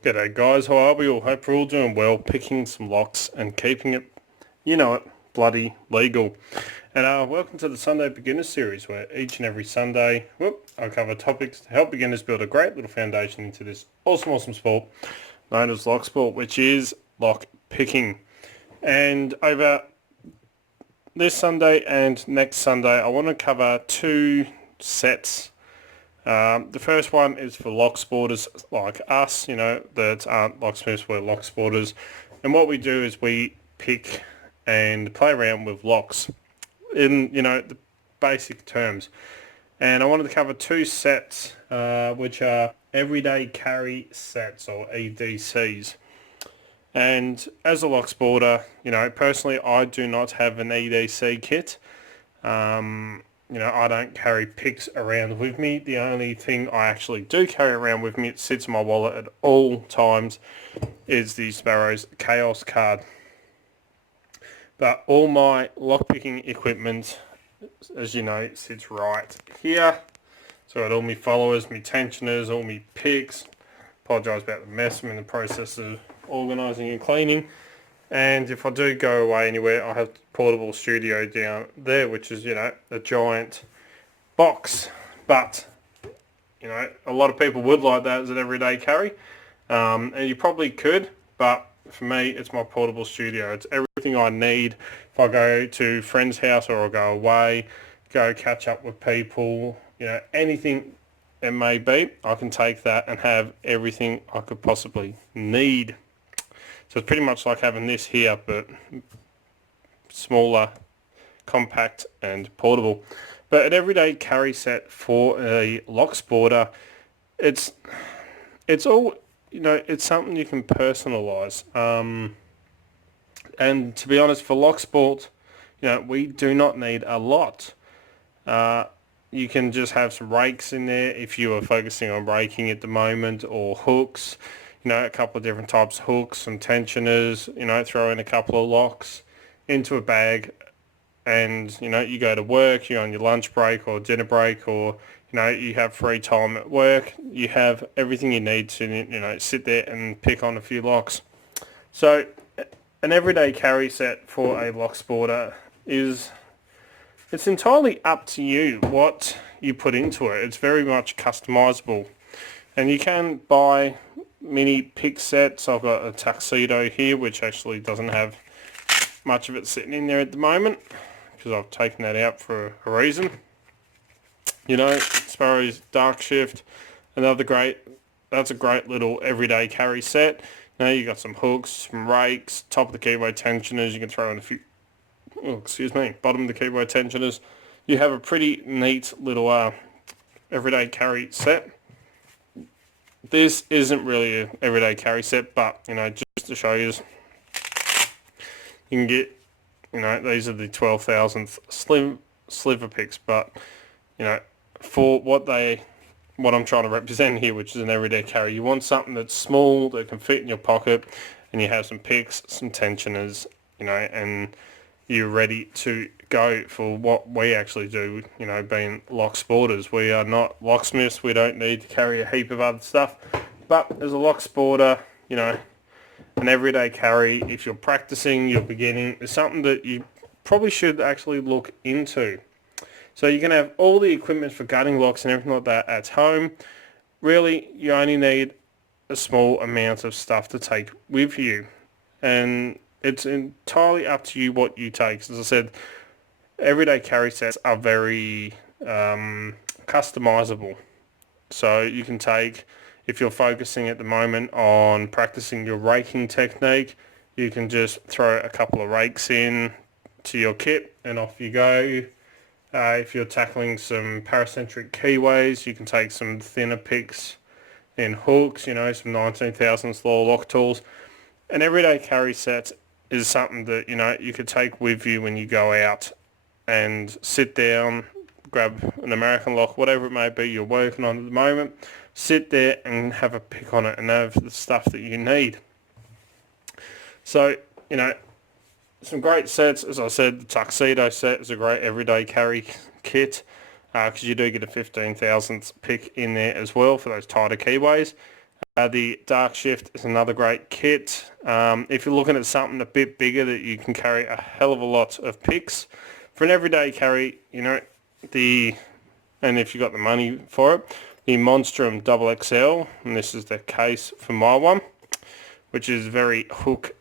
G'day guys, how are we all? Hope we're all doing well, picking some locks and keeping it, you know it, bloody legal. And welcome to the Sunday Beginner Series, where each and every Sunday, I cover topics to help beginners build a great little foundation into this awesome sport known as Locksport, which is lock picking. And over this Sunday and next Sunday, I want to cover two sets. The first one is for locksporters like us, that aren't locksmiths, we're locksporters. And what we do is we pick and play around with locks in, the basic terms. And I wanted to cover two sets, which are everyday carry sets, or EDCs. And as a locksporter, personally I do not have an EDC kit. I don't carry picks around with me. The only thing I actually do carry around with me, it sits in my wallet at all times, is the Sparrows Chaos card. But all my lockpicking equipment, as you know, sits right here. So I got all my followers, my tensioners, all my picks. Apologise about the mess. I'm in the process of organising and cleaning. And if I do go away anywhere, I have portable studio down there, which is, a giant box. But, a lot of people would like that as an everyday carry. And you probably could, but for me, it's my portable studio. It's everything I need if I go to a friend's house or I go away, go catch up with people, anything it may be, I can take that and have everything I could possibly need. So it's pretty much like having this here, but smaller, compact and portable. But an everyday carry set for a locksporter, it's all, it's something you can personalise. And to be honest, for Locksport, we do not need a lot. You can just have some rakes in there if you are focusing on raking at the moment, or hooks. A couple of different types of hooks, some tensioners, throw in a couple of locks into a bag, and, you go to work, you're on your lunch break or dinner break, or, you have free time at work, you have everything you need to, sit there and pick on a few locks. So an everyday carry set for a locksporter it's entirely up to you what you put into it. It's very much customisable, and you can buy mini pick sets. I've got a tuxedo here, which actually doesn't have much of it sitting in there at the moment because I've taken that out for a reason. Sparrow's Dark Shift, that's a great little everyday carry set. You got some hooks, some rakes, top of the keyway tensioners. You can throw in a few, bottom of the keyway tensioners. You have a pretty neat little everyday carry set. This isn't really an everyday carry set, but, just to show you, you can get, these are the 12,000th sliver picks, but, for what I'm trying to represent here, which is an everyday carry, you want something that's small, that can fit in your pocket, and you have some picks, some tensioners, and you're ready to go for what we actually do, being locksporters. We are not locksmiths. We don't need to carry a heap of other stuff. But as a locksporter, an everyday carry, if you're practicing, you're beginning, is something that you probably should actually look into. So you can have all the equipment for gutting locks and everything like that at home. Really, you only need a small amount of stuff to take with you. And it's entirely up to you what you take. As I said, everyday carry sets are very customizable. So you can take, if you're focusing at the moment on practicing your raking technique, you can just throw a couple of rakes in to your kit and off you go. If you're tackling some paracentric keyways, you can take some thinner picks and hooks, some 19,000th law lock tools. An everyday carry set is something that, you could take with you when you go out and sit down, grab an American lock, whatever it may be you're working on at the moment, sit there and have a pick on it and have the stuff that you need. So, some great sets. As I said, the tuxedo set is a great everyday carry kit, because you do get a 15,000th pick in there as well for those tighter keyways. The Dark Shift is another great kit. If you're looking at something a bit bigger that you can carry a hell of a lot of picks, for an everyday carry, you know, and if you got the money for it, the Monstrum Double XL, and this is the case for my one, which is very hook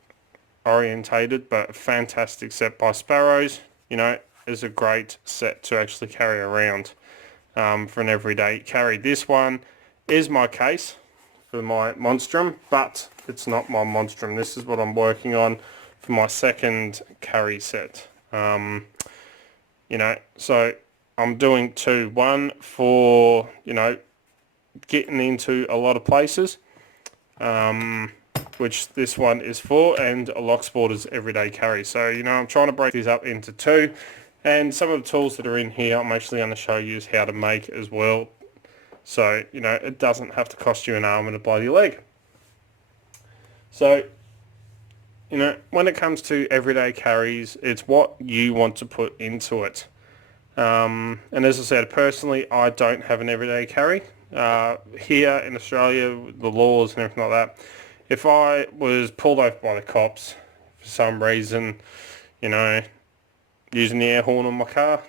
orientated, but a fantastic set by Sparrows. You know, is a great set to actually carry around for an everyday carry. This one is my case for my Monstrum, but it's not my Monstrum. This is what I'm working on for my second carry set. You know, so I'm doing two. One for, you know, getting into a lot of places, which this one is for, and a Locksporter's everyday carry. So, you know, I'm trying to break these up into two, and some of the tools that are in here I'm actually going to show you how to make as well. So, you know, it doesn't have to cost you an arm and a bloody leg. So, you know, when it comes to everyday carries, it's what you want to put into it. And as I said, personally, I don't have an everyday carry. Here in Australia, the laws and everything like that, if I was pulled over by the cops for some reason, you know, using the air horn on my car,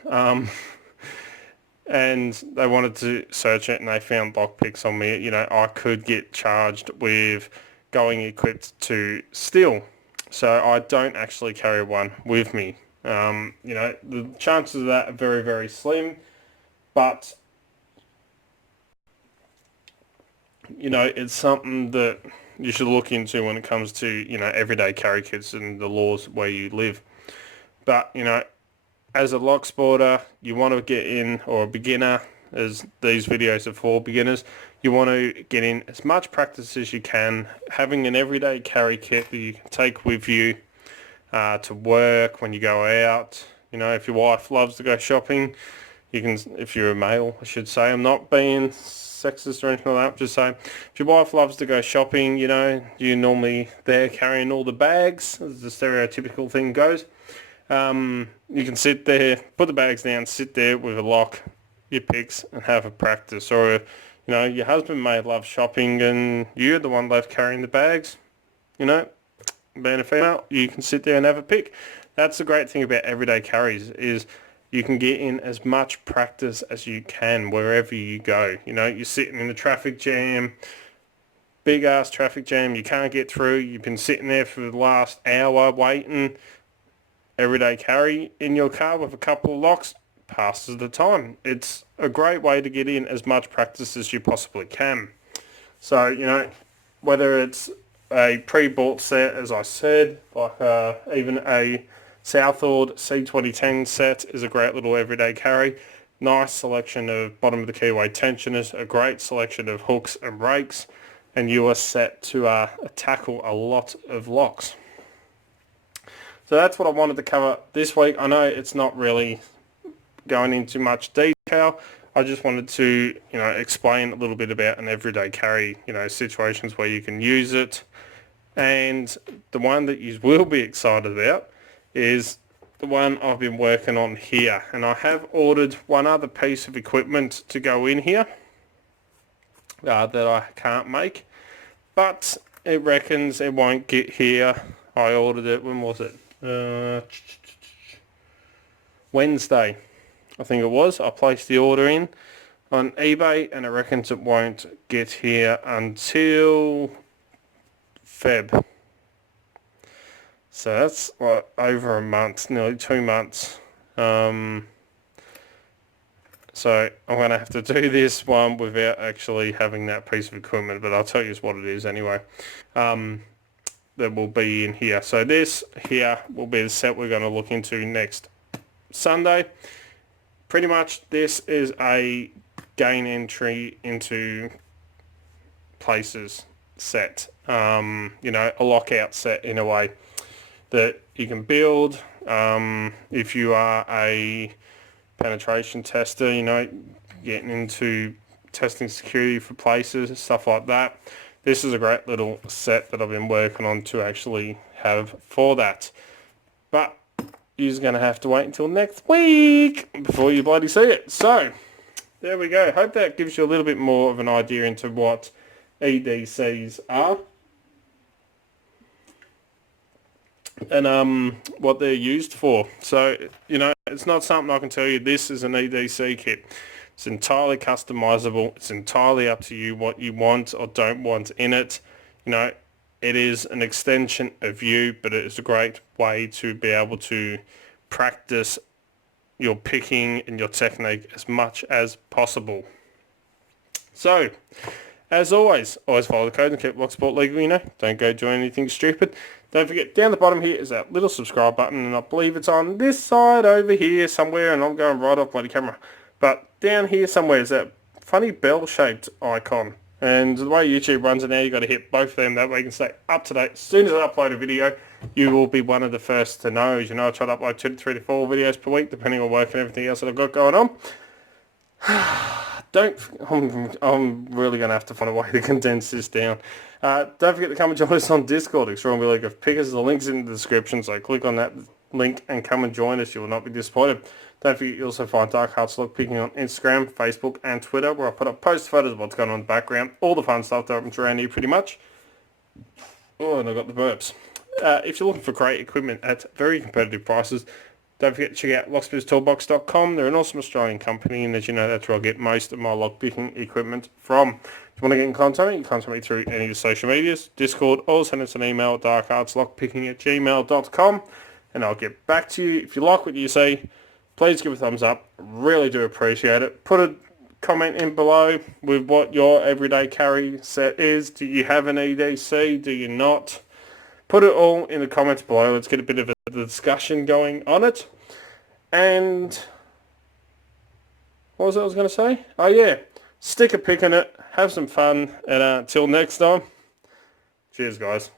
and they wanted to search it and they found lockpicks on me, you know, I could get charged with going equipped to steal. So I don't actually carry one with me. You know, the chances of that are very, very slim, but, you know, it's something that you should look into when it comes to, you know, everyday carry kits and the laws where you live. But, you know, as a Locksporter, you want to get in, or a beginner, as these videos are for beginners, you want to get in as much practice as you can, having an everyday carry kit that you can take with you to work, when you go out. You know, if your wife loves to go shopping, you can, if you're a male, I should say, I'm not being sexist or anything like that, just saying, if your wife loves to go shopping, you know, you're normally there carrying all the bags, as the stereotypical thing goes. You can sit there, put the bags down, sit there with a lock, your picks, and have a practice. Or, you know, your husband may love shopping and you're the one left carrying the bags. You know, being a female, you can sit there and have a pick. That's the great thing about everyday carries, is you can get in as much practice as you can wherever you go. You know, you're sitting in a traffic jam, big ass traffic jam, you can't get through, you've been sitting there for the last hour waiting. Everyday carry in your car with a couple of locks passes the time. It's a great way to get in as much practice as you possibly can. So, you know, whether it's a pre-bought set, as I said, like even a Southord C2010 set is a great little everyday carry. Nice selection of bottom of the keyway tensioners, a great selection of hooks and rakes, and you are set to tackle a lot of locks. So that's what I wanted to cover this week. I know it's not really going into much detail. I just wanted to, you know, explain a little bit about an everyday carry, you know, situations where you can use it. And the one that you will be excited about is the one I've been working on here. And I have ordered one other piece of equipment to go in here that I can't make. But it reckons it won't get here. I ordered it, when was it? Wednesday, I think it was. I placed the order in on eBay and it reckons it won't get here until Feb. So that's like over a month, nearly 2 months. So I'm going to have to do this one without actually having that piece of equipment, but I'll tell you what it is anyway. That will be in here. So this here will be the set we're going to look into next Sunday. Pretty much this is a gain entry into places set. You know, a lockout set in a way that you can build. If you are a penetration tester, you know, getting into testing security for places, stuff like that. This is a great little set that I've been working on to actually have for that. But you're going to have to wait until next week before you bloody see it. So, there we go. Hope that gives you a little bit more of an idea into what EDCs are and what they're used for. So, it's not something I can tell you this is an EDC kit. It's entirely customizable. It's entirely up to you what you want or don't want in it. It is an extension of you, but it is a great way to be able to practice your picking and your technique as much as possible. So, as always follow the code and keep Locksport legal, Don't go doing anything stupid. Don't forget, down the bottom here is that little subscribe button, and I believe it's on this side over here somewhere, and I'm going right off my camera. But down here somewhere is that funny bell-shaped icon. And the way YouTube runs it now, you've got to hit both of them. That way you can stay up to date. As soon as I upload a video, you will be one of the first to know. As you know, I try to upload 2 to 3 to 4 videos per week, depending on work and everything else that I've got going on. I'm really going to have to find a way to condense this down. Don't forget to come and join us on Discord, Extreme League of Pickers. The link's in the description, so click on that link and come and join us. You will not be disappointed. Don't forget you also find Dark Hearts Lock Picking on Instagram, Facebook and Twitter, where I put up post photos of what's going on in the background. All the fun stuff that happens around here pretty much. Oh, and I got the burps. If you're looking for great equipment at very competitive prices, don't forget to check out locksmithtoolbox.com. They're an awesome Australian company, and as you know, that's where I get most of my lockpicking equipment from. If you want to get in contact, you can contact me through any of the social medias, Discord, or send us an email at darkheartslockpicking@gmail.com, and I'll get back to you. If you like what you see, please give a thumbs up. Really do appreciate it. Put a comment in below with what your everyday carry set is. Do you have an EDC? Do you not? Put it all in the comments below. Let's get a bit of a discussion going on it. And what was it I was going to say? Oh yeah, stick a pick in it. Have some fun. And until next time, cheers guys.